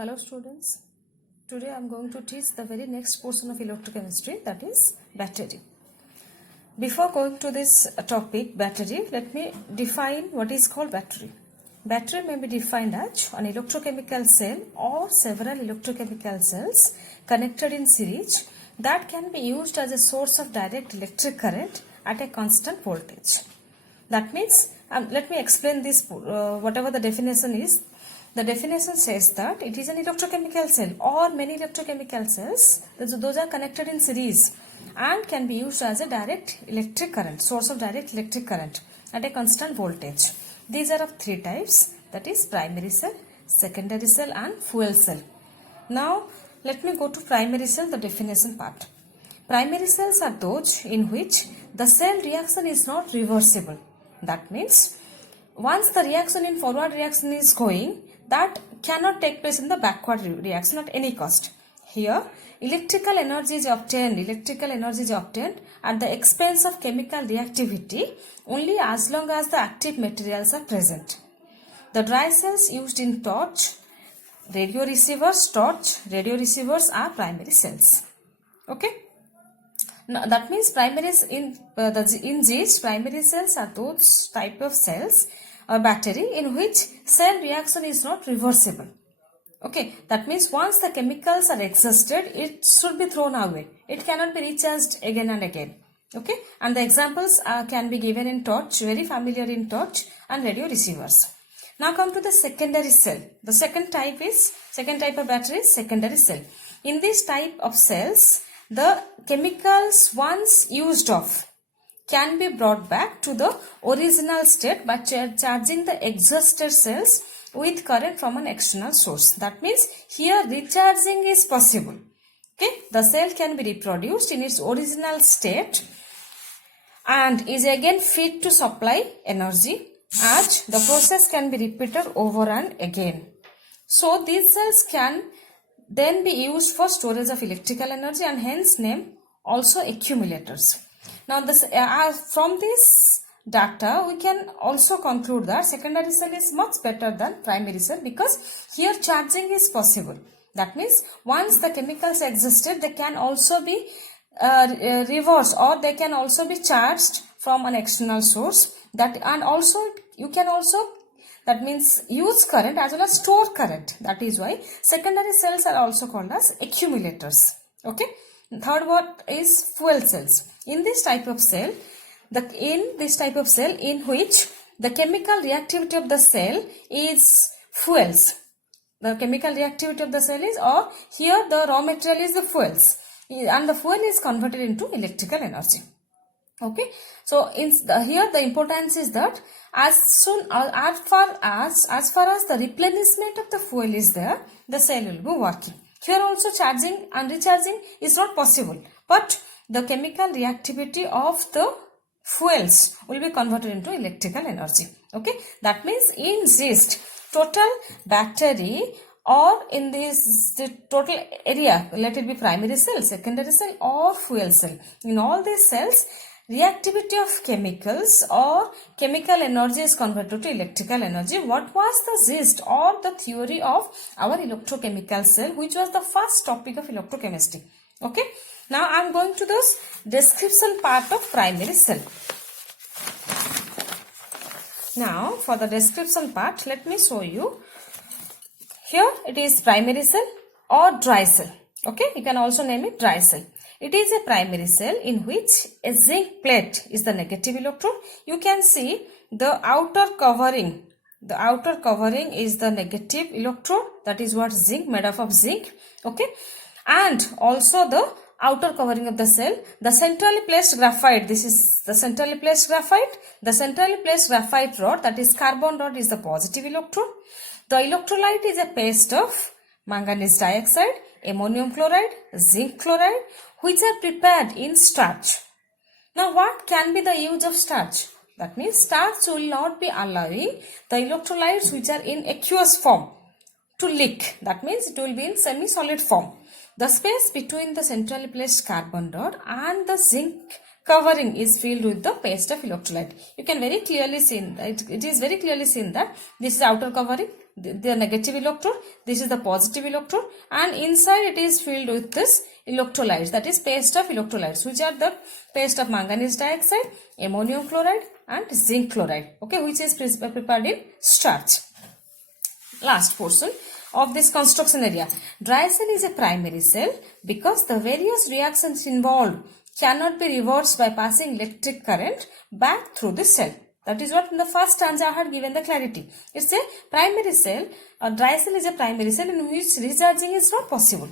Hello students, today I am going to teach the very next portion of electrochemistry, that is battery. Before going to this topic battery, let me define what is called battery. Battery may be defined as an electrochemical cell or several electrochemical cells connected in series that can be used as a source of direct electric current at a constant voltage. That means, let me explain this, whatever the definition is. The definition says that it is an electrochemical cell or many electrochemical cells, those are connected in series and can be used as a direct electric current, source of direct electric current at a constant voltage. These are of three types, that is primary cell, secondary cell and fuel cell. Now let me go to primary cell, the definition part. Primary cells are those in which the cell reaction is not reversible. That means once the reaction in forward reaction is going, that cannot take place in the backward reaction at any cost. Here, electrical energy is obtained at the expense of chemical reactivity only as long as the active materials are present. The dry cells used in radio receivers are primary cells. Okay. Now, that means primary cells are those type of cells or battery in which cell reaction is not reversible. Okay, that means once the chemicals are exhausted, it should be thrown away. It cannot be recharged again and again. Okay, and the examples can be given in torch, very familiar in torch and radio receivers. Now come to the secondary cell. The second type of battery is secondary cell. In this type of cells, the chemicals once used off can be brought back to the original state by charging the exhausted cells with current from an external source. That means here recharging is possible. Okay, the cell can be reproduced in its original state and is again fit to supply energy, as the process can be repeated over and again. So these cells can then be used for storage of electrical energy and hence name also accumulators. Now from this data we can also conclude that secondary cell is much better than primary cell because here charging is possible. That means once the chemicals existed, they can also be reversed or they can also be charged from an external source. And also you can also, that means use current as well as store current. That is why secondary cells are also called as accumulators. Okay. Third one is fuel cells. In this type of cell, in which the chemical reactivity of the cell is fuels. The chemical reactivity of the cell is, or here the raw material is the fuels, and the fuel is converted into electrical energy. Okay, so here the importance is that as far as the replenishment of the fuel is there, the cell will be working. Here also charging and recharging is not possible, but the chemical reactivity of the fuels will be converted into electrical energy. Okay, that means in this total battery or in the total area, let it be primary cell, secondary cell or fuel cell, in all these cells, reactivity of chemicals or chemical energy is converted to electrical energy. What was the gist or the theory of our electrochemical cell, which was the first topic of electrochemistry. Okay. Now I am going to this description part of primary cell. Now for the description part, let me show you. Here it is primary cell or dry cell. Okay, you can also name it dry cell. It is a primary cell in which a zinc plate is the negative electrode. You can see the outer covering. The outer covering is the negative electrode. That is what zinc, made up of zinc. Okay, and also the outer covering of the cell, the centrally placed graphite. This is the centrally placed graphite. The centrally placed graphite rod, that is carbon rod, is the positive electrode. The electrolyte is a paste of manganese dioxide, ammonium chloride, zinc chloride, which are prepared in starch. Now what can be the use of starch? That means starch will not be allowing the electrolytes which are in aqueous form to leak. That means it will be in semi-solid form. The space between the centrally placed carbon rod and the zinc covering is filled with the paste of electrolyte. You can very clearly see, it is very clearly seen that this is outer covering, the negative electrode, this is the positive electrode, and inside it is filled with this electrolytes, that is paste of electrolytes, which are the paste of manganese dioxide, ammonium chloride and zinc chloride, okay, which is prepared in starch. Last portion of this construction area. Dry cell is a primary cell because the various reactions involved cannot be reversed by passing electric current back through the cell. That is what in the first stanza I had given the clarity. It's a primary cell. A dry cell is a primary cell in which recharging is not possible.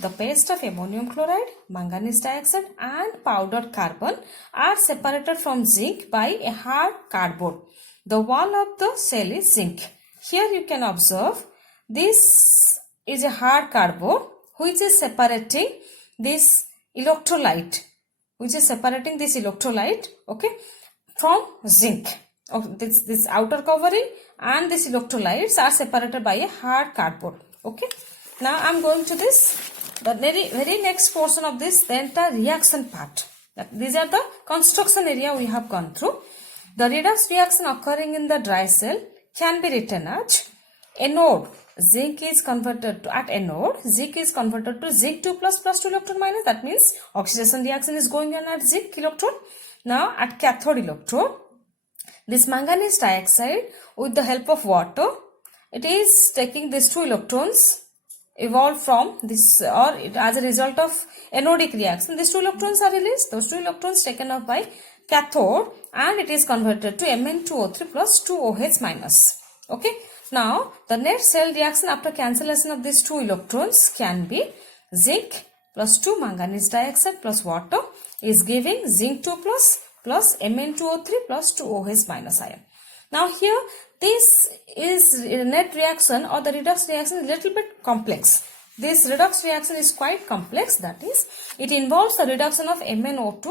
The paste of ammonium chloride, manganese dioxide and powdered carbon are separated from zinc by a hard cardboard. The wall of the cell is zinc. Here you can observe this is a hard cardboard which is separating this electrolyte, okay, from zinc. This outer covering and this electrolytes are separated by a hard cardboard. Okay. Now I am going to the very next portion of this, the entire reaction part. These are the construction area we have gone through. The redox reaction occurring in the dry cell can be written as anode. Zinc is converted to, at anode, zinc is converted to zinc 2 plus 2 electron minus. That means oxidation reaction is going on at zinc electron. Now at cathode electrode, this manganese dioxide with the help of water, it is taking these 2 electrons evolved from this, or as a result of anodic reaction, these 2 electrons are released. Those 2 electrons taken up by cathode and it is converted to Mn2O3 plus 2OH minus. Okay. Now the net cell reaction after cancellation of these 2 electrons can be zinc plus 2 manganese dioxide plus water is giving zinc 2 plus Mn2O3 plus 2OH minus ion. Now here this is net reaction or the redox reaction is a little bit complex. This redox reaction is quite complex, that is, it involves the reduction of MnO2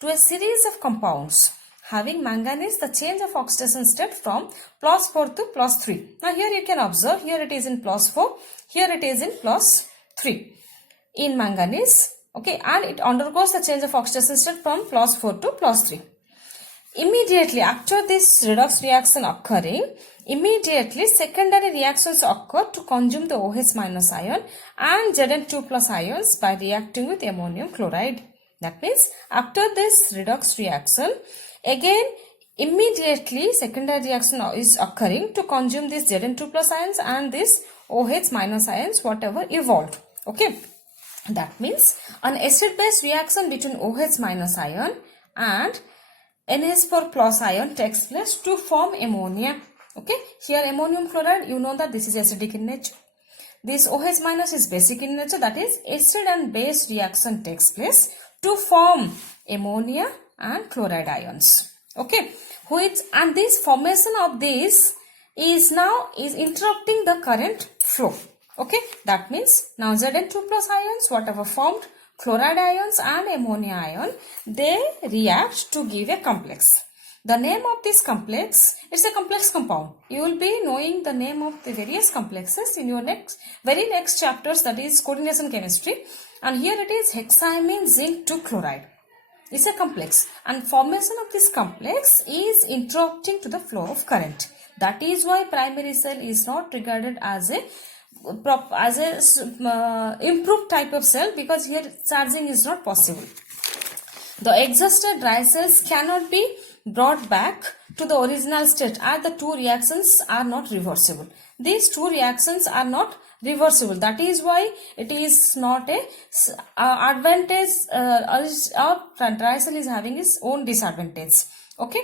to a series of compounds having manganese, the change of oxidation state from +4 to +3. Now here you can observe, here it is in +4, here it is in +3 in manganese, okay, and it undergoes the change of oxidation state from +4 to +3. Immediately after this redox reaction occurring, immediately secondary reactions occur to consume the OH minus ion and Zn2 plus ions by reacting with ammonium chloride. That means after this redox reaction, again immediately secondary reaction is occurring to consume this Zn2 plus ions and this OH minus ions whatever evolved. Okay. That means an acid base reaction between OH minus ion and NH4 plus ion takes place to form ammonia. Okay, here ammonium chloride, you know that this is acidic in nature. This OH minus is basic in nature, that is acid and base reaction takes place to form ammonia and chloride ions. Okay, and this formation of this is interrupting the current flow. Okay, that means now Zn2 plus ions whatever formed, chloride ions and ammonia ion, they react to give a complex. The name of this complex, it's a complex compound. You will be knowing the name of the various complexes in your very next chapters, that is coordination chemistry. And here it is hexaimine zinc 2 chloride. It's a complex and formation of this complex is interrupting to the flow of current. That is why primary cell is not regarded as a improved type of cell, because here charging is not possible. The exhausted dry cells cannot be brought back to the original state as the 2 reactions are not reversible. These 2 reactions are not reversible. That is why it is not a advantage. Dry cell is having its own disadvantage. Okay.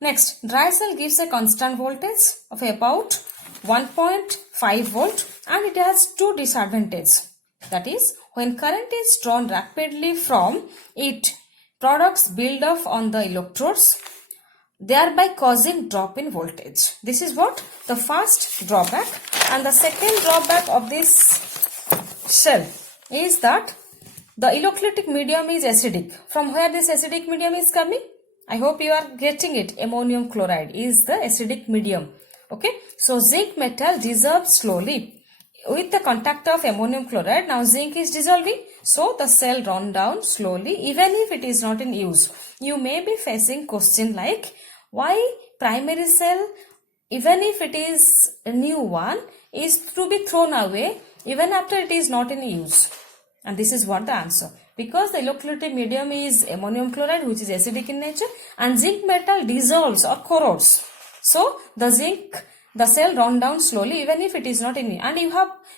Next, dry cell gives a constant voltage of about 1.5 volt and it has 2 disadvantages. That is, when current is drawn rapidly from it, products build up on the electrodes, thereby causing drop in voltage. This is what the first drawback. And the second drawback of this cell is that the electrolytic medium is acidic. From where this acidic medium is coming? I hope you are getting it. Ammonium chloride is the acidic medium. Okay, so zinc metal dissolves slowly with the contact of ammonium chloride. Now zinc is dissolving, so the cell run down slowly even if it is not in use. You may be facing question like, why primary cell even if it is a new one, is to be thrown away even after it is not in use. And this is what the answer. Because the electrolytic medium is ammonium chloride, which is acidic in nature, and zinc metal dissolves or corrodes. So the cell run down slowly even if it is not in. And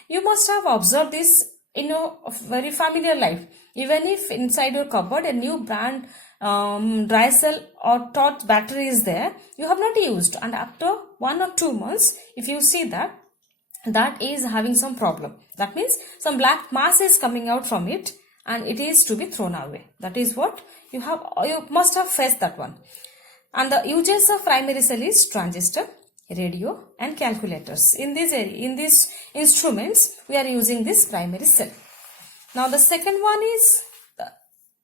you must have observed this in your very familiar life. Even if inside your cupboard a new brand dry cell or torch battery is there, you have not used, and after 1 or 2 months, if you see that is having some problem, that means some black mass is coming out from it and it is to be thrown away. That is what you must have faced that one. And the uses of primary cell is transistor, radio and calculators. In these instruments we are using this primary cell. Now the second one is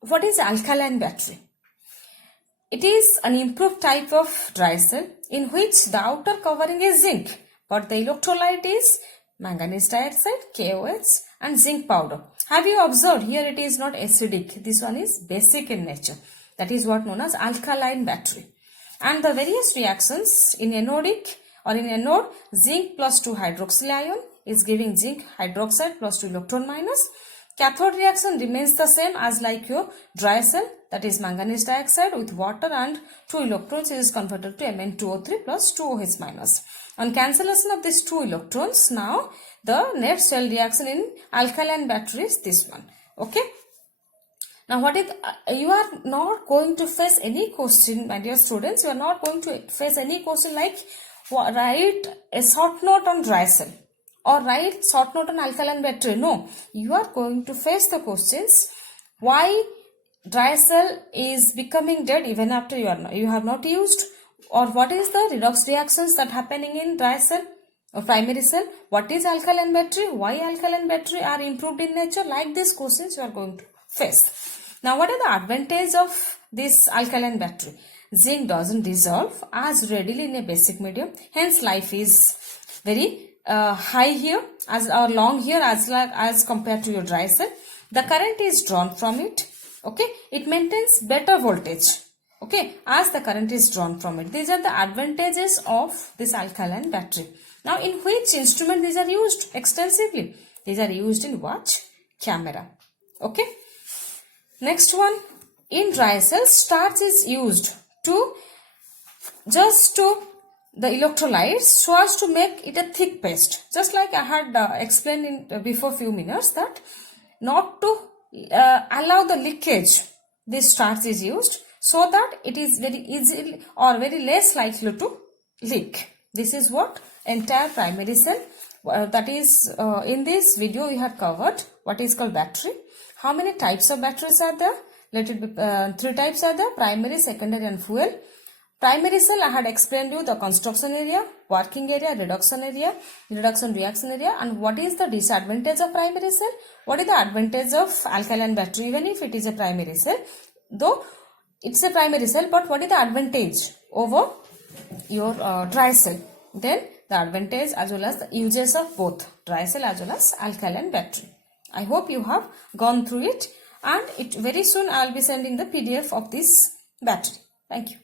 what is alkaline battery? It is an improved type of dry cell in which the outer covering is zinc, but the electrolyte is manganese dioxide, KOH and zinc powder. Have you observed here it is not acidic, this one is basic in nature. That is what known as alkaline battery. And the various reactions in anodic or in anode, zinc plus 2 hydroxyl ion is giving zinc hydroxide plus 2 electron minus. Cathode reaction remains the same as like your dry cell, that is manganese dioxide with water and 2 electrons is converted to Mn2O3 plus 2OH minus. On cancellation of these 2 electrons, now the net cell reaction in alkaline battery is this one. Okay. Now what if you are not going to face any question, my dear students, you are not going to face any question like write a short note on dry cell or write short note on alkaline battery. No, you are going to face the questions why dry cell is becoming dead even after you have not used, or what is the redox reactions that happening in dry cell or primary cell, what is alkaline battery, why alkaline battery are improved in nature. Like these questions you are going to face. Now what are the advantage of this alkaline battery? Zinc doesn't dissolve as readily in a basic medium, hence life is very high here or long here as compared to your dry cell. The current is drawn from it. Okay, it maintains better voltage. Okay, as the current is drawn from it. These are the advantages of this alkaline battery. Now in which instrument these are used extensively? These are used in watch, camera. Okay. Next one, in dry cells, starch is used to the electrolytes so as to make it a thick paste. Just like I had explained before few minutes that not to allow the leakage, this starch is used so that it is very easily or very less likely to leak. This is what entire primary cell, that is in this video you have covered what is called battery. How many types of batteries are there? Let it be 3 types are there: primary, secondary and fuel. Primary cell, I had explained you the construction area, working area, reduction reaction area, and what is the disadvantage of primary cell, what is the advantage of alkaline battery even if it is a primary cell, though it's a primary cell, but what is the advantage over your dry cell, then the advantage as well as the uses of both dry cell as well as alkaline battery. I hope you have gone through it, and very soon I will be sending the PDF of this battery. Thank you.